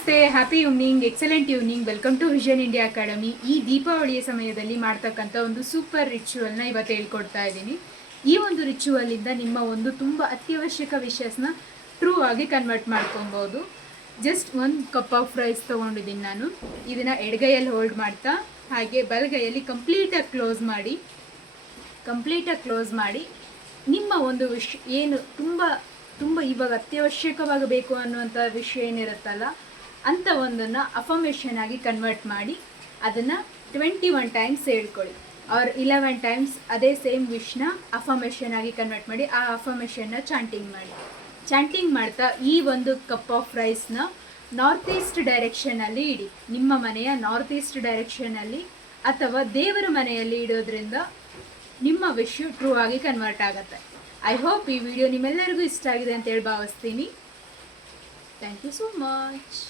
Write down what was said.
ನಮಸ್ತೆ, happy evening, excellent evening. Welcome to vision India academy. ಈ ದೀಪಾವಳಿಯ ಸಮಯದಲ್ಲಿ ಮಾಡ್ತಕ್ಕಂಥ ಒಂದು ಸೂಪರ್ ರಿಚುವಲ್ನ ಇವತ್ತು ಹೇಳ್ಕೊಡ್ತಾ ಇದ್ದೀನಿ. ಈ ಒಂದು ರಿಚುವಲಿಂದ ನಿಮ್ಮ ಒಂದು ತುಂಬ ಅತ್ಯವಶ್ಯಕ ವಿಷಯಸ್ನ ಟ್ರೂ ಆಗಿ ಕನ್ವರ್ಟ್ ಮಾಡ್ಕೊಬೋದು. ಜಸ್ಟ್ ಒಂದು ಕಪ್ ಆಫ್ ರೈಸ್ ತೊಗೊಂಡಿದ್ದೀನಿ ನಾನು. ಇದನ್ನು ಎಡಗೈಯಲ್ಲಿ ಹೋಲ್ಡ್ ಮಾಡ್ತಾ ಹಾಗೆ ಬಲಗೈಯಲ್ಲಿ ಕಂಪ್ಲೀಟಾಗಿ ಕ್ಲೋಸ್ ಮಾಡಿ ನಿಮ್ಮ ಒಂದು ಏನು ತುಂಬ ಇವಾಗ ಅತ್ಯವಶ್ಯಕವಾಗಬೇಕು ಅನ್ನುವಂಥ ವಿಷಯ ಏನಿರುತ್ತಲ್ಲ ಅಂಥ ಒಂದನ್ನು ಅಫರ್ಮೇಷನ್ ಆಗಿ ಕನ್ವರ್ಟ್ ಮಾಡಿ ಅದನ್ನು 21 ಟೈಮ್ಸ್ ಹೇಳ್ಕೊಳ್ಳಿ. ಆರ್ 11 ಟೈಮ್ಸ್ ಅದೇ ಸೇಮ್ ವಿಶ್ನ ಅಫರ್ಮೇಷನ್ ಆಗಿ ಕನ್ವರ್ಟ್ ಮಾಡಿ ಆ ಅಫರ್ಮೇಷನ್ನ ಚಾಂಟಿಂಗ್ ಮಾಡ್ತಾ ಈ ಒಂದು ಕಪ್ ಆಫ್ ರೈಸ್ನ ನಾರ್ತ್ ಈಸ್ಟ್ ಡೈರೆಕ್ಷನಲ್ಲಿ ಇಡಿ. ನಿಮ್ಮ ಮನೆಯ ನಾರ್ತ್ ಈಸ್ಟ್ ಡೈರೆಕ್ಷನಲ್ಲಿ ಅಥವಾ ದೇವರ ಮನೆಯಲ್ಲಿ ಇಡೋದ್ರಿಂದ ನಿಮ್ಮ ವಿಶ್ ಟ್ರೂ ಆಗಿ ಕನ್ವರ್ಟ್ ಆಗುತ್ತೆ. ಐ ಹೋಪ್ ಈ ವಿಡಿಯೋ ನಿಮ್ಮೆಲ್ಲರಿಗೂ ಇಷ್ಟ ಆಗಿದೆ ಅಂತ ಹೇಳಿ ಭಾವಿಸ್ತೀನಿ. Thank you so much.